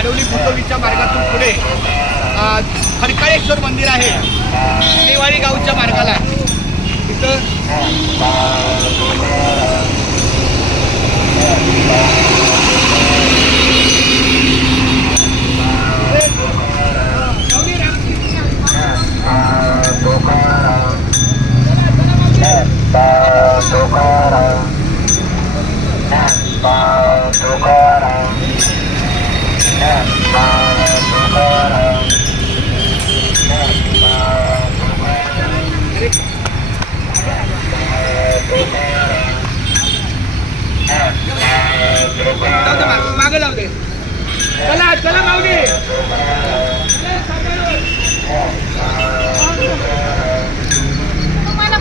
आडवली बुतोलीच्या मार्गातून पुढे खडकाळेश्वर मंदिर आहे, नेवाळी गावच्या मार्गाला तिथं मागे जाऊ दे. चला चला माऊली. तुम्हाला